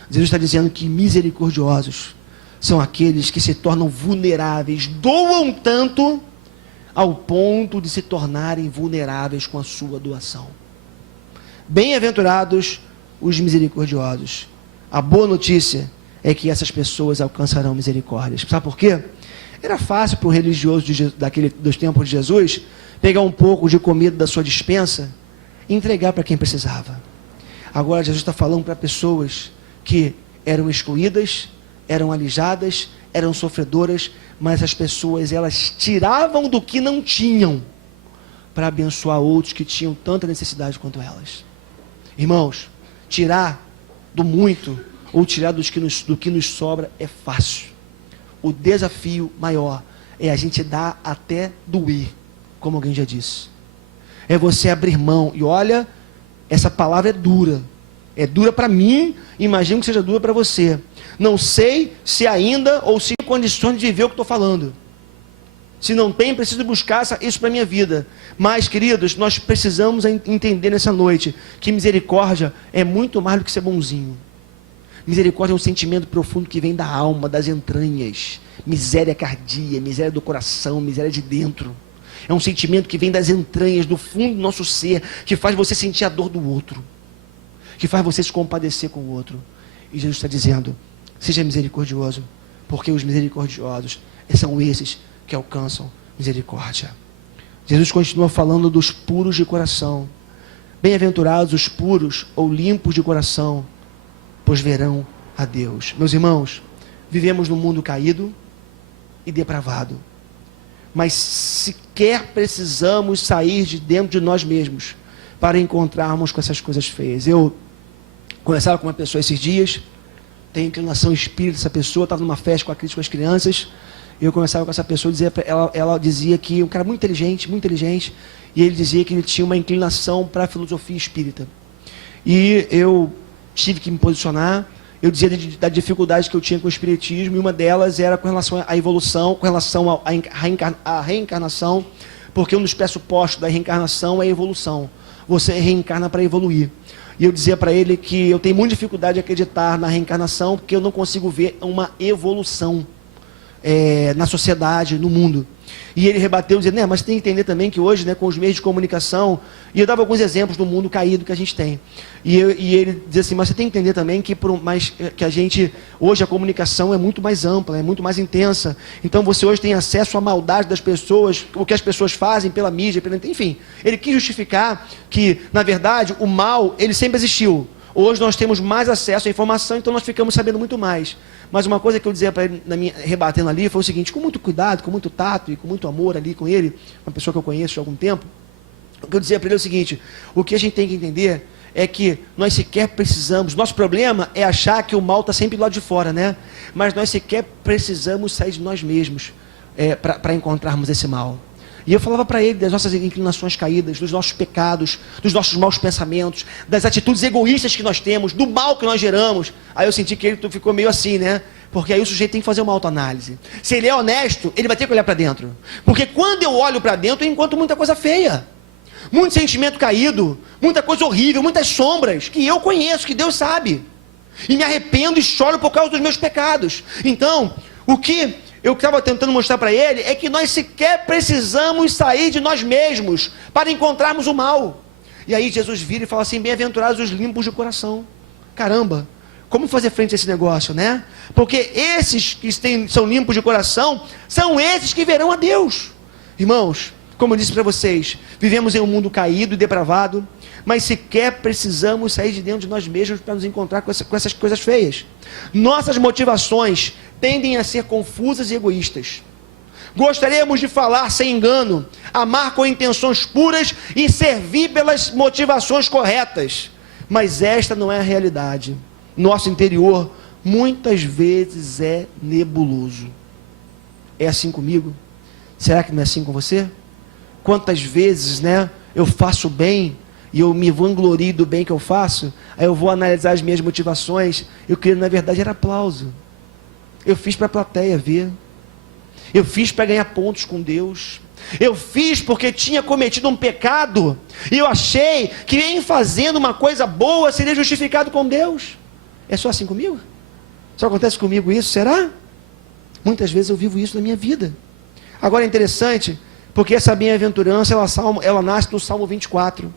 Jesus está dizendo que misericordiosos são aqueles que se tornam vulneráveis, doam tanto ao ponto de se tornarem vulneráveis com a sua doação. Bem-aventurados os misericordiosos. A boa notícia é que essas pessoas alcançarão misericórdias. Sabe por quê? Era fácil para o religioso dos tempos de Jesus pegar um pouco de comida da sua despensa e entregar para quem precisava. Agora Jesus está falando para pessoas que eram excluídas, eram alijadas, eram sofredoras, mas as pessoas, elas tiravam do que não tinham para abençoar outros que tinham tanta necessidade quanto elas. Irmãos, tirar do muito ou tirar do que nos sobra é fácil. O desafio maior é a gente dar até doer, como alguém já disse. É você abrir mão. E olha, essa palavra é dura para mim, imagino que seja dura para você. Não sei se ainda ou se em condições de viver o que estou falando. Se não tem, preciso buscar isso para a minha vida. Mas, queridos, nós precisamos entender nessa noite que misericórdia é muito mais do que ser bonzinho. Misericórdia é um sentimento profundo que vem da alma, das entranhas. Miséria cardia, miséria do coração, miséria de dentro. É um sentimento que vem das entranhas, do fundo do nosso ser, que faz você sentir a dor do outro, que faz você se compadecer com o outro. E Jesus está dizendo: seja misericordioso, porque os misericordiosos são esses que alcançam misericórdia. Jesus continua falando dos puros de coração. Bem-aventurados os puros ou limpos de coração, pois verão a Deus. Meus irmãos, vivemos num mundo caído e depravado. mas sequer precisamos sair de dentro de nós mesmos para encontrarmos com essas coisas feias. Eu conversava com uma pessoa esses dias, tem inclinação espírita essa pessoa, estava numa festa com as crianças, eu conversava com essa pessoa, ela dizia que um cara muito inteligente, e ele dizia que ele tinha uma inclinação para a filosofia espírita. E eu tive que me posicionar, eu dizia da dificuldade que eu tinha com o espiritismo, e uma delas era com relação à evolução, com relação à reencarnação, porque um dos pressupostos da reencarnação é a evolução. Você reencarna para evoluir. E eu dizia para ele que eu tenho muita dificuldade de acreditar na reencarnação, porque eu não consigo ver uma evolução na sociedade, no mundo. E ele rebateu, dizendo, mas você tem que entender também que hoje, com os meios de comunicação, e eu dava alguns exemplos do mundo caído que a gente tem. E ele dizia assim, mas você tem que entender também que a gente, hoje a comunicação é muito mais ampla, é muito mais intensa. Então você hoje tem acesso à maldade das pessoas, o que as pessoas fazem pela mídia, enfim. Ele quis justificar que, na verdade, o mal, ele sempre existiu. Hoje nós temos mais acesso à informação, então nós ficamos sabendo muito mais. Mas uma coisa que eu dizia para ele, rebatendo ali, foi o seguinte, com muito cuidado, com muito tato e com muito amor ali com ele, uma pessoa que eu conheço há algum tempo, o que eu dizia para ele é o seguinte, o que a gente tem que entender é que nós sequer precisamos, nosso problema é achar que o mal está sempre do lado de fora, mas nós sequer precisamos sair de nós mesmos para encontrarmos esse mal. E eu falava para ele das nossas inclinações caídas, dos nossos pecados, dos nossos maus pensamentos, das atitudes egoístas que nós temos, do mal que nós geramos. Aí eu senti que ele ficou meio assim, Porque aí o sujeito tem que fazer uma autoanálise. Se ele é honesto, ele vai ter que olhar para dentro. Porque quando eu olho para dentro, eu encontro muita coisa feia. Muito sentimento caído, muita coisa horrível, muitas sombras que eu conheço, que Deus sabe. E me arrependo e choro por causa dos meus pecados. Então, o que eu estava tentando mostrar para ele é que nós sequer precisamos sair de nós mesmos para encontrarmos o mal. E aí Jesus vira e fala assim, bem-aventurados os limpos de coração. Caramba, como fazer frente a esse negócio, Porque esses que são limpos de coração, são esses que verão a Deus. Irmãos, como eu disse para vocês, vivemos em um mundo caído e depravado, mas sequer precisamos sair de dentro de nós mesmos para nos encontrar com essas coisas feias. Nossas motivações tendem a ser confusas e egoístas. Gostaríamos de falar sem engano, amar com intenções puras e servir pelas motivações corretas. Mas esta não é a realidade. Nosso interior muitas vezes é nebuloso. É assim comigo? Será que não é assim com você? Quantas vezes, eu faço bem e eu me vanglorio do bem que eu faço, aí eu vou analisar as minhas motivações, eu queria, na verdade, era aplauso. Eu fiz para a plateia ver. Eu fiz para ganhar pontos com Deus. Eu fiz porque tinha cometido um pecado. E eu achei que em fazendo uma coisa boa seria justificado com Deus. É só assim comigo? Só acontece comigo isso? Será? Muitas vezes eu vivo isso na minha vida. Agora é interessante, porque essa bem-aventurança, ela nasce do Salmo 24.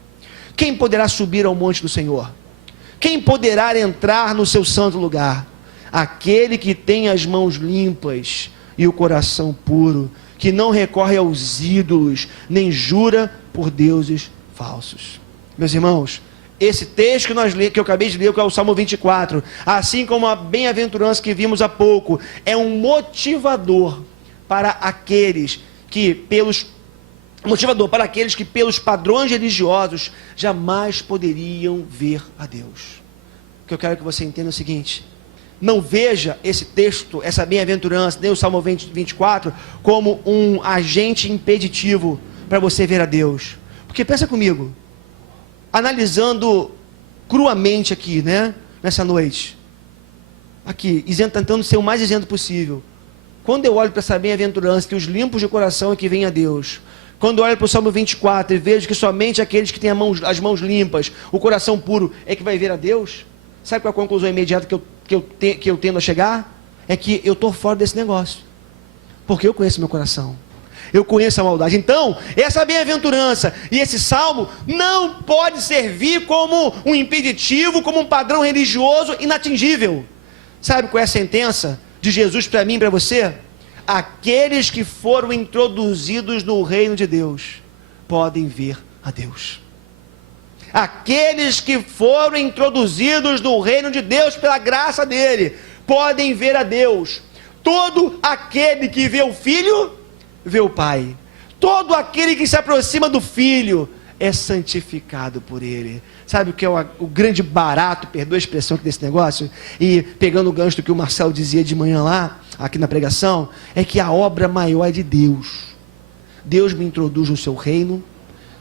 Quem poderá subir ao monte do Senhor? Quem poderá entrar no seu santo lugar? Aquele que tem as mãos limpas e o coração puro, que não recorre aos ídolos, nem jura por deuses falsos. Meus irmãos, esse texto que eu acabei de ler, que é o Salmo 24, assim como a bem-aventurança que vimos há pouco, é um motivador para aqueles que pelos padrões religiosos jamais poderiam ver a Deus. O que eu quero que você entenda é o seguinte: não veja esse texto, essa bem-aventurança, nem o Salmo 24, como um agente impeditivo para você ver a Deus. Porque pensa comigo, analisando cruamente aqui, nessa noite, aqui, tentando ser o mais isento possível. Quando eu olho para essa bem-aventurança, que os limpos de coração é que vêm a Deus. Quando eu olho para o Salmo 24 e vejo que somente aqueles que têm as mãos limpas, o coração puro, é que vai ver a Deus. Sabe qual é a conclusão imediata que eu tendo a chegar? É que eu estou fora desse negócio. Porque eu conheço meu coração. Eu conheço a maldade. Então, essa bem-aventurança e esse salmo não pode servir como um impeditivo, como um padrão religioso inatingível. Sabe qual é a sentença de Jesus para mim e para você? Aqueles que foram introduzidos no reino de Deus podem ver a Deus. Aqueles que foram introduzidos no reino de Deus pela graça dele podem ver a Deus. Todo aquele que vê o Filho vê o Pai. Todo aquele que se aproxima do Filho é santificado por Ele. Sabe o que é o grande barato, perdoa a expressão aqui desse negócio? E pegando o gancho do que o Marcelo dizia de manhã lá, aqui na pregação, é que a obra maior é de Deus. Deus me introduz no seu reino,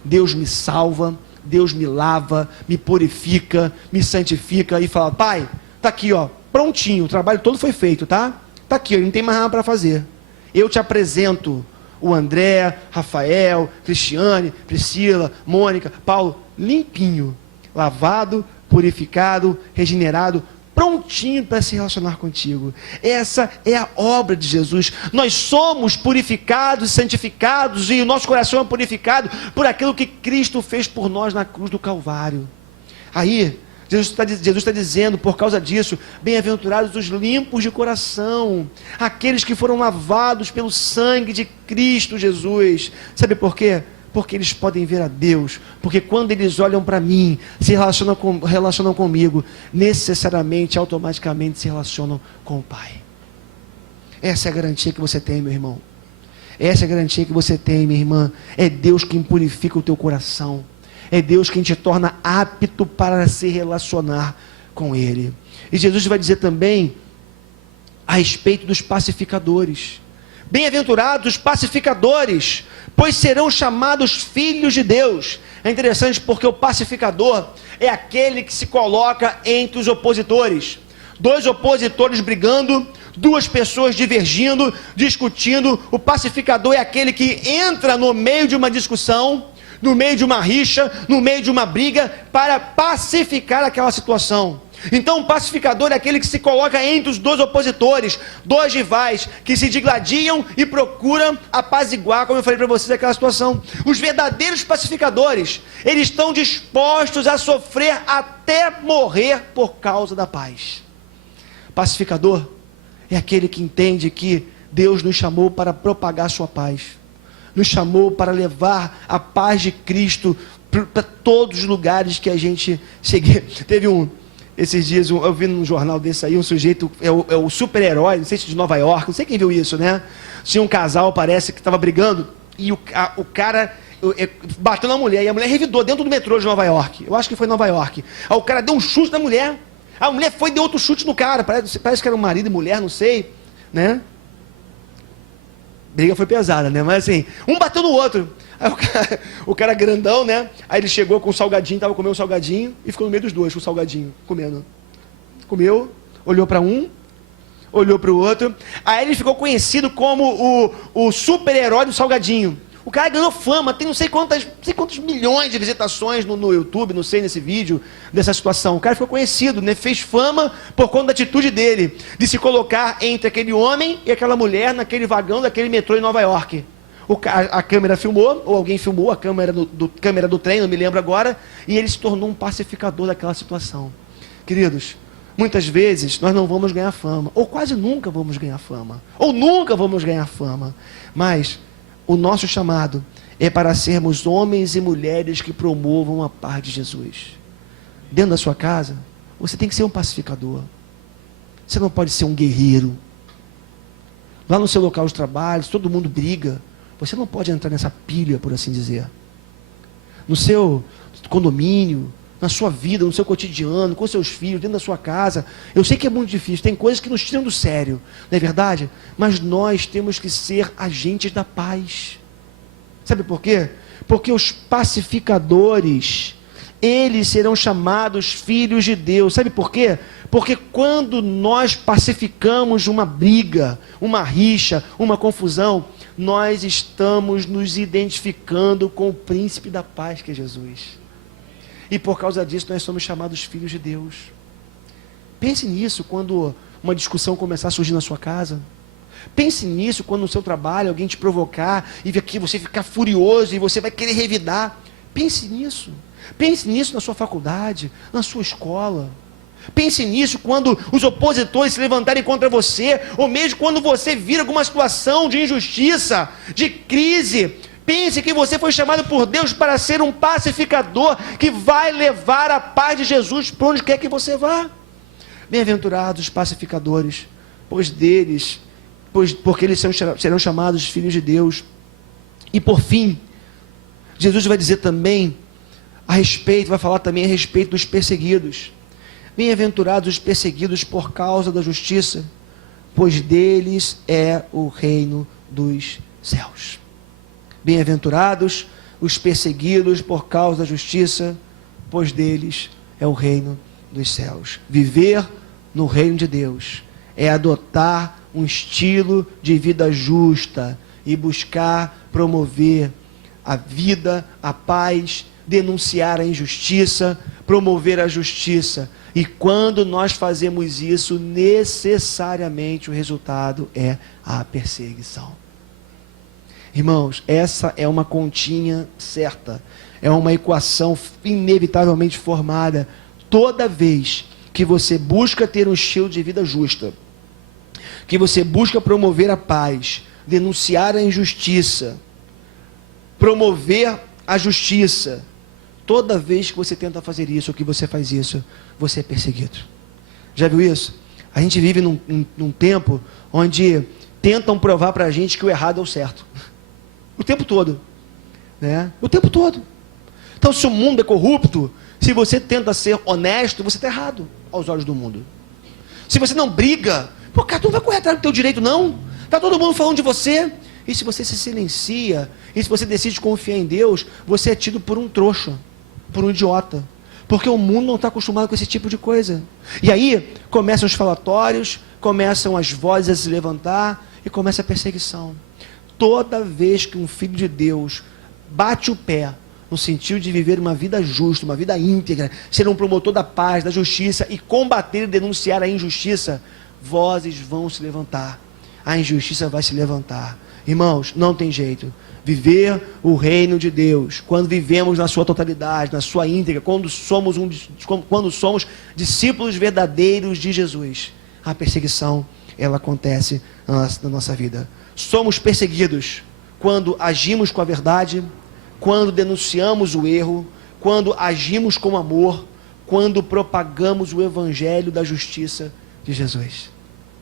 Deus me salva, Deus me lava, me purifica, me santifica e fala: Pai, tá aqui, ó, prontinho, o trabalho todo foi feito, tá? Tá aqui, ó, não tem mais nada para fazer. Eu te apresento o André, Rafael, Cristiane, Priscila, Mônica, Paulo, limpinho, lavado, purificado, regenerado, prontinho para se relacionar contigo. Essa é a obra de Jesus. Nós somos purificados, santificados, e o nosso coração é purificado por aquilo que Cristo fez por nós na cruz do Calvário. Aí, Jesus está dizendo, por causa disso, bem-aventurados os limpos de coração, aqueles que foram lavados pelo sangue de Cristo Jesus. Sabe por quê? Porque eles podem ver a Deus, porque quando eles olham para mim, se relacionam comigo, necessariamente, automaticamente se relacionam com o Pai. Essa é a garantia que você tem, meu irmão. Essa é a garantia que você tem, minha irmã. É Deus quem purifica o teu coração. É Deus quem te torna apto para se relacionar com Ele. E Jesus vai dizer também a respeito dos pacificadores. Bem-aventurados os pacificadores, pois serão chamados filhos de Deus. É interessante porque o pacificador é aquele que se coloca entre os opositores. Dois opositores brigando, duas pessoas divergindo, discutindo. O pacificador é aquele que entra no meio de uma discussão, no meio de uma rixa, no meio de uma briga, para pacificar aquela situação. Então o pacificador é aquele que se coloca entre os dois opositores, dois rivais, que se digladiam e procuram apaziguar, como eu falei para vocês, aquela situação. Os verdadeiros pacificadores, eles estão dispostos a sofrer até morrer por causa da paz. Pacificador é aquele que entende que Deus nos chamou para propagar sua paz, nos chamou para levar a paz de Cristo para todos os lugares que a gente seguir. Esses dias eu vi num jornal desse aí, um sujeito, é o super-herói, não sei se de Nova York, não sei quem viu isso, né? Tinha um casal, parece, que estava brigando, e o cara bateu na mulher, e a mulher revidou dentro do metrô de Nova York. Eu acho que foi Nova York. Aí o cara deu um chute na mulher, a mulher foi e deu outro chute no cara, parece que era um marido e mulher, não sei, né? Briga foi pesada, né? Mas assim, um bateu no outro. Aí o cara grandão, né? Aí ele chegou com o salgadinho, tava comendo o salgadinho e ficou no meio dos dois com o salgadinho, comendo. Comeu, olhou para um, olhou para o outro. Aí ele ficou conhecido como o super-herói do salgadinho. O cara ganhou fama, tem não sei quantos milhões de visitações no YouTube, não sei, nesse vídeo, dessa situação. O cara ficou conhecido, né? Fez fama por conta da atitude dele, de se colocar entre aquele homem e aquela mulher naquele vagão daquele metrô em Nova York. A câmera filmou, ou alguém filmou a câmera do trem, não me lembro agora, e ele se tornou um pacificador daquela situação. Queridos, muitas vezes nós não vamos ganhar fama, ou quase nunca vamos ganhar fama, ou nunca vamos ganhar fama, mas o nosso chamado é para sermos homens e mulheres que promovam a paz de Jesus. Dentro da sua casa, você tem que ser um pacificador. Você não pode ser um guerreiro. Lá no seu local de trabalho, todo mundo briga. Você não pode entrar nessa pilha, por assim dizer. No seu condomínio, na sua vida, no seu cotidiano, com seus filhos, dentro da sua casa. Eu sei que é muito difícil, tem coisas que nos tiram do sério, não é verdade? Mas nós temos que ser agentes da paz. Sabe por quê? Porque os pacificadores, eles serão chamados filhos de Deus. Sabe por quê? Porque quando nós pacificamos uma briga, uma rixa, uma confusão, nós estamos nos identificando com o príncipe da paz, que é Jesus. E por causa disso nós somos chamados filhos de Deus. Pense nisso quando uma discussão começar a surgir na sua casa. Pense nisso quando no seu trabalho alguém te provocar e você ficar furioso e você vai querer revidar. Pense nisso. Pense nisso na sua faculdade, na sua escola. Pense nisso quando os opositores se levantarem contra você, ou mesmo quando você vir alguma situação de injustiça, de crise. Pense que você foi chamado por Deus para ser um pacificador que vai levar a paz de Jesus para onde quer que você vá. Bem-aventurados os pacificadores, pois porque eles serão chamados filhos de Deus. E por fim, Jesus vai dizer também vai falar também a respeito dos perseguidos. Bem-aventurados os perseguidos por causa da justiça, pois deles é o reino dos céus. Bem-aventurados os perseguidos por causa da justiça, pois deles é o reino dos céus. Viver no reino de Deus é adotar um estilo de vida justa e buscar promover a vida, a paz, denunciar a injustiça, promover a justiça. E quando nós fazemos isso, necessariamente o resultado é a perseguição. Irmãos, essa é uma continha certa, é uma equação inevitavelmente formada. Toda vez que você busca ter um estilo de vida justa, que você busca promover a paz, denunciar a injustiça, promover a justiça, toda vez que você tenta fazer isso, ou que você faz isso, você é perseguido. Já viu isso? A gente vive num tempo onde tentam provar para a gente que o errado é o certo. O tempo todo. Né? O tempo todo. Então, se o mundo é corrupto, se você tenta ser honesto, você está errado aos olhos do mundo. Se você não briga, cara, tu não vai correr atrás do teu direito, não. Está todo mundo falando de você. E se você se silencia, e se você decide confiar em Deus, você é tido por um trouxa, por um idiota. Porque o mundo não está acostumado com esse tipo de coisa. E aí, começam os falatórios, começam as vozes a se levantar, e começa a perseguição. Toda vez que um filho de Deus bate o pé, no sentido de viver uma vida justa, uma vida íntegra, ser um promotor da paz, da justiça, e combater e denunciar a injustiça, vozes vão se levantar. A injustiça vai se levantar. Irmãos, não tem jeito. Viver o reino de Deus, quando vivemos na sua totalidade, na sua íntegra, quando somos discípulos verdadeiros de Jesus, a perseguição, ela acontece na nossa vida. Somos perseguidos quando agimos com a verdade, quando denunciamos o erro, quando agimos com amor, quando propagamos o evangelho da justiça de Jesus.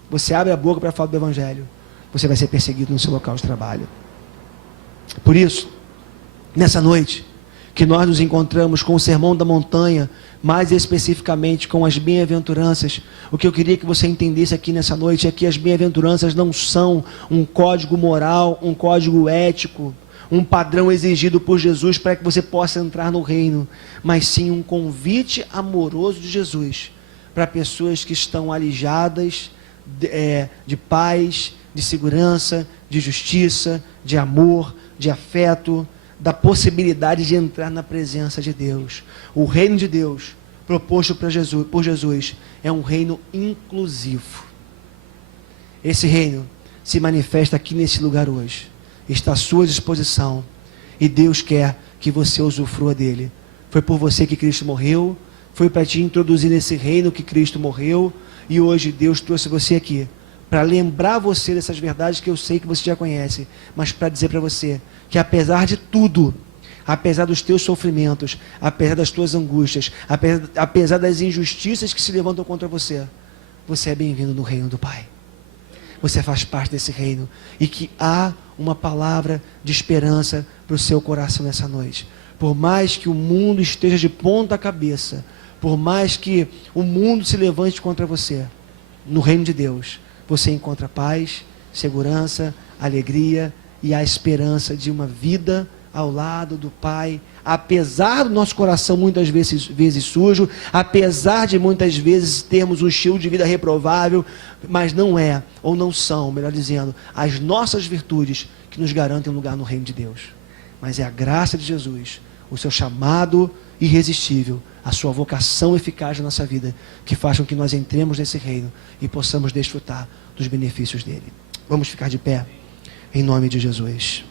Você abre a boca para falar do evangelho, você vai ser perseguido no seu local de trabalho. Por isso, nessa noite, que nós nos encontramos com o Sermão da Montanha, mais especificamente com as bem-aventuranças, o que eu queria que você entendesse aqui nessa noite é que as bem-aventuranças não são um código moral, um código ético, um padrão exigido por Jesus para que você possa entrar no reino, mas sim um convite amoroso de Jesus para pessoas que estão alijadas de paz, de segurança, de justiça, de amor, de afeto, da possibilidade de entrar na presença de Deus. O reino de Deus, proposto por Jesus, é um reino inclusivo. Esse reino se manifesta aqui nesse lugar hoje. Está à sua disposição. E Deus quer que você usufrua dele. Foi por você que Cristo morreu. Foi para te introduzir nesse reino que Cristo morreu. E hoje Deus trouxe você aqui para lembrar você dessas verdades que eu sei que você já conhece, mas para dizer para você que apesar de tudo, apesar dos teus sofrimentos, apesar das tuas angústias, apesar das injustiças que se levantam contra você, você é bem-vindo no reino do Pai. Você faz parte desse reino e que há uma palavra de esperança para o seu coração nessa noite. Por mais que o mundo esteja de ponta cabeça, por mais que o mundo se levante contra você, no reino de Deus, você encontra paz, segurança, alegria e a esperança de uma vida ao lado do Pai, apesar do nosso coração muitas vezes sujo, apesar de muitas vezes termos um estilo de vida reprovável, mas não é, ou não são, melhor dizendo, as nossas virtudes que nos garantem um lugar no reino de Deus. Mas é a graça de Jesus, o seu chamado irresistível, a sua vocação eficaz na nossa vida, que faz com que nós entremos nesse reino e possamos desfrutar dos benefícios dele. Vamos ficar de pé, em nome de Jesus.